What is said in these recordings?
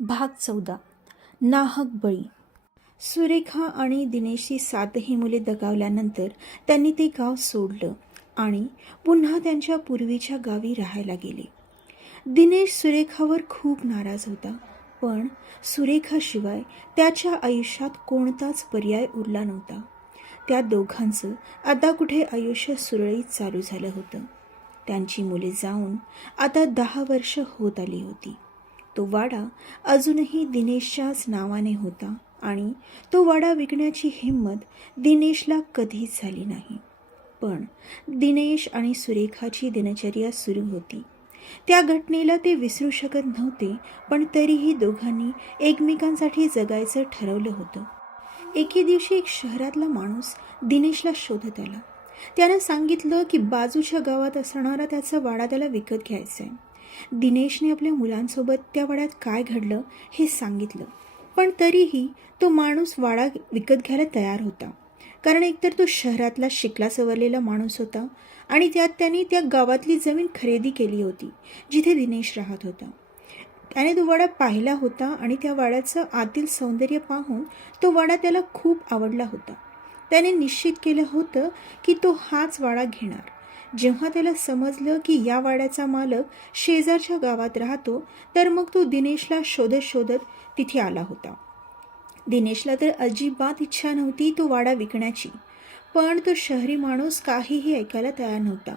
भाग 14. नाहक बळी. सुरेखा आणि दिनेशची 7ही मुले दगावल्यानंतर त्यांनी ते गाव सोडलं आणि पुन्हा त्यांच्या पूर्वीच्या गावी राहायला गेले. दिनेश सुरेखावर खूप नाराज होता, पण सुरेखाशिवाय त्याच्या आयुष्यात कोणताच पर्याय उरला नव्हता. त्या दोघांचं आता कुठे आयुष्य सुरळीत चालू झालं होतं. त्यांची मुले जाऊन आता 10 वर्ष होत आली होती. तो वाडा अजूनही दिनेशच्याच नावाने होता आणि तो वाडा विकण्याची हिंमत दिनेशला कधीच झाली नाही. पण दिनेश आणि सुरेखाची दिनचर्या सुरू होती. त्या घटनेला ते विसरू शकत नव्हते, पण तरीही दोघांनी एकमेकांसाठी जगायचं ठरवलं होतं. एके दिवशी एक शहरातला माणूस दिनेशला शोधत आला. त्यानं सांगितलं की बाजूच्या गावात असणारा त्याचा वाडा त्याला विकत घ्यायचा आहे. दिनेशने आपल्या मुलांसोबत त्या वाड्यात काय घडलं हे सांगितलं, पण तरीही तो माणूस वाडा विकत घ्यायला तयार होता. कारण एकतर तो शहरातला शिकला सवरलेला माणूस होता आणि त्यात त्याने त्या गावातली जमीन खरेदी केली होती जिथे दिनेश राहत होता. त्याने तो वाडा पाहिला होता आणि त्या वाड्याचं आतील सौंदर्य पाहून तो वाडा त्याला खूप आवडला होता. त्याने निश्चित केलं होतं की तो हाच वाडा घेणार. जेव्हा त्याला समजलं की या वाड्याचा मालक शेजारच्या गावात राहतो, तर मग तो दिनेशला शोधत शोधत तिथे आला होता. दिनेशला तर अजिबात इच्छा नव्हती तो वाडा विकण्याची, पण तो शहरी माणूस काहीही ऐकायला तयार नव्हता.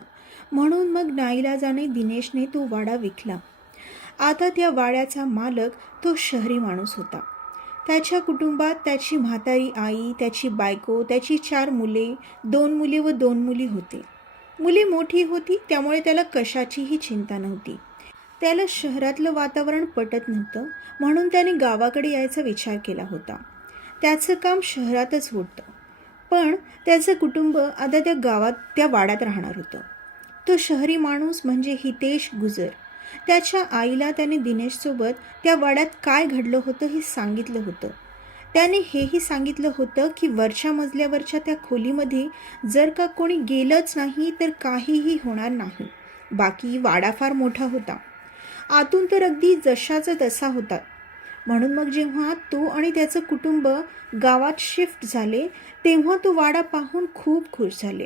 म्हणून मग नाईलाजाने दिनेशने तो वाडा विकला. आता त्या वाड्याचा मालक तो शहरी माणूस होता. त्याच्या कुटुंबात त्याची म्हातारी आई, त्याची बायको, त्याची 4 मुले, 2 मुले व 2 मुली होते. मुली मोठी होती, त्यामुळे त्याला कशाचीही चिंता नव्हती. त्याला शहरातलं वातावरण पटत नव्हतं, म्हणून त्याने गावाकडे यायचा विचार केला होता. त्याचं काम शहरातच होतं, पण त्याचं कुटुंब आता त्या वाड्यात राहणार होतं. तो शहरी माणूस म्हणजे हितेश गुजर. त्याच्या आईला त्याने दिनेशसोबत त्या वाड्यात काय घडलं होतं हे सांगितलं होतं. त्याने हेही सांगितलं होतं की वरच्या मजल्यावरच्या त्या खोलीमध्ये जर का कोणी गेलंच नाही तर काहीही होणार नाही. बाकी वाडा फार मोठा होता, आतून तर अगदी जशाचा तसा होता. म्हणून मग जेव्हा तो आणि त्याचं कुटुंब गावात शिफ्ट झाले, तेव्हा तो वाडा पाहून खूप खुश झाले.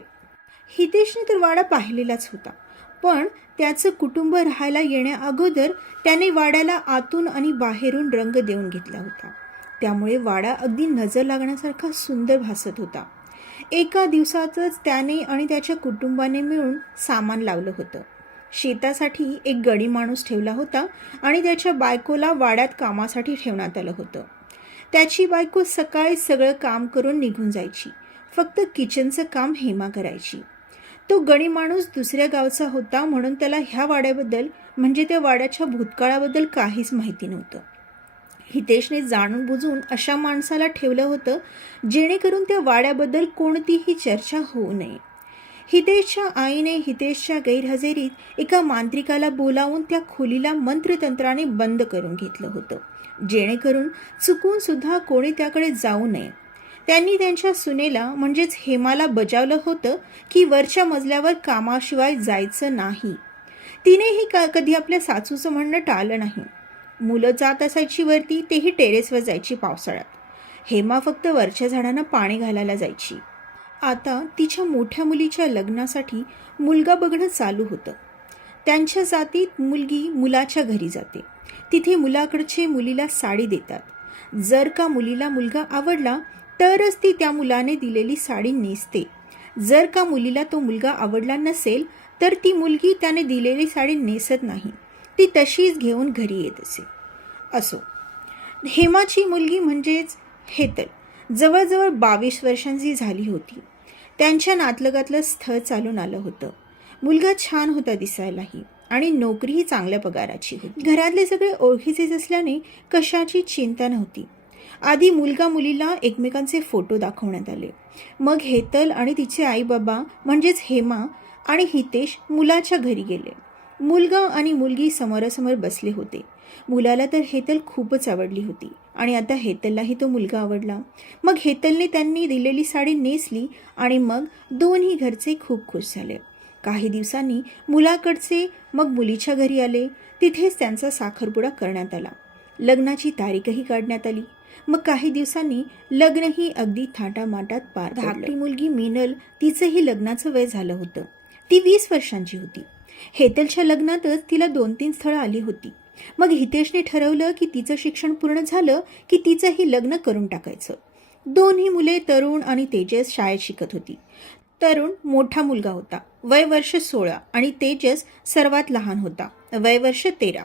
हितेशने तर वाडा पाहिलेलाच होता, पण त्याचं कुटुंब राहायला येण्याअगोदर त्याने वाड्याला आतून आणि बाहेरून रंग देऊन घेतला होता. त्यामुळे वाडा अगदी नजर लागण्यासारखा सुंदर भासत होता. एका दिवसातच त्याने आणि त्याच्या कुटुंबाने मिळून सामान लावलं होतं. शेतासाठी एक गडी माणूस ठेवला होता आणि त्याच्या बायकोला वाड्यात कामासाठी ठेवण्यात आलं होतं. त्याची बायको सकाळी सगळं काम करून निघून जायची, फक्त किचनचं काम हेमा करायची. तो गडी माणूस दुसऱ्या गावचा होता, म्हणून त्याला ह्या वाड्याबद्दल म्हणजे त्या वाड्याच्या भूतकाळाबद्दल काहीच माहिती नव्हतं. हितेशने जाणून बुजून अशा माणसाला ठेवलं होतं जेणेकरून त्या वाड्याबद्दल कोणतीही चर्चा होऊ नये. हितेशच्या आईने हितेशच्या गैरहजेरीत एका मांत्रिकाला बोलावून त्या खोलीला मंत्रतंत्राने बंद करून घेतलं होतं, जेणेकरून चुकून सुद्धा कोणी त्याकडे जाऊ नये. त्यांनी त्यांच्या सुनेला म्हणजेच हेमाला बजावलं होतं की वरच्या मजल्यावर कामाशिवाय जायचं नाही. तिनेही कधी आपल्या सासूचं म्हणणं टाळलं नाही. मुलं जात असायची वरती, तेही टेरेसवर जायची पावसाळ्यात. हेमा फक्त वरच्या झाडांना पाणी घालायला जायची. आता तिच्या मोठ्या मुलीच्या लग्नासाठी मुलगा बघणं चालू होतं. त्यांच्या जातीत मुलगी मुलाच्या घरी जाते. तिथे मुलाकडचे मुलीला साडी देतात. जर का मुलीला मुलगा आवडला तरच ती त्या मुलाने दिलेली साडी नेसते. जर का मुलीला तो मुलगा आवडला नसेल तर ती मुलगी त्याने दिलेली साडी नेसत नाही, ती तशीच घेऊन घरी येत असे. असो, हेमाची मुलगी म्हणजेच हेतल जवळजवळ 22 वर्षांची झाली होती. त्यांच्या नातलगातलं स्थळ चालून आलं होतं. मुलगा छान होता दिसायलाही आणि नोकरीही चांगल्या पगाराची होती. घरातले सगळे ओळखीचेच असल्याने कशाची चिंता नव्हती. आधी मुलगा मुलीला एकमेकांचे फोटो दाखवण्यात आले. मग हेतल आणि तिचे आई बाबा म्हणजेच हेमा आणि हितेश मुलाच्या घरी गेले. मुलगा आणि मुलगी समोरासमोर बसले होते. मुलाला तर हेतल खूपच आवडली होती आणि आता हेतललाही तो मुलगा आवडला. मग हेतलने त्यांनी दिलेली साडी नेसली आणि मग दोन्ही घरचे खूप खुश झाले. काही दिवसांनी मुलाकडचे मग मुलीच्या घरी आले. तिथेच त्यांचा साखरपुडा करण्यात आला. लग्नाची तारीखही काढण्यात आली. मग काही दिवसांनी लग्नही अगदी थाटामाटात पार पडलं. धाकटी मुलगी मीनल, तिचंही लग्नाचं वय झालं होतं. ती 20 वर्षांची होती. हेतलच्या लग्नातच तिला 2-3 स्थळं आली होती. मग हितेशने ठरवलं की तिचं शिक्षण पूर्ण झालं की तिचंही लग्न करून टाकायचं. दोन्ही मुले, तरुण आणि तेजस, शाळेत शिकत होती. तरुण मोठा मुलगा होता, वय वर्ष 16, आणि तेजस सर्वात लहान होता, वय वर्ष 13.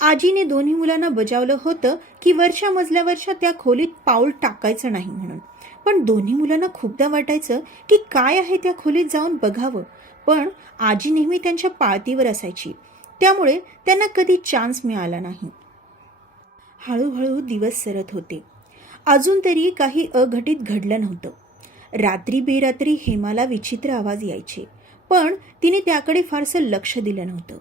आजीने दोन्ही मुलांना बजावलं होतं की वरच्या मजल्यावरच्या त्या खोलीत पाऊल टाकायचं नाही म्हणून. पण दोन्ही मुलांना खूपदा वाटायचं की काय आहे त्या खोलीत जाऊन बघावं, पण आजी नेहमी त्यांच्या पाळतीवर असायची, त्यामुळे त्यांना कधी चान्स मिळाला नाही. हळूहळू दिवस सरत होते. अजून तरी काही अघटित घडलं नव्हतं. रात्री बेरात्री हेमाला विचित्र आवाज यायचे, पण तिने त्याकडे फारसं लक्ष दिलं नव्हतं.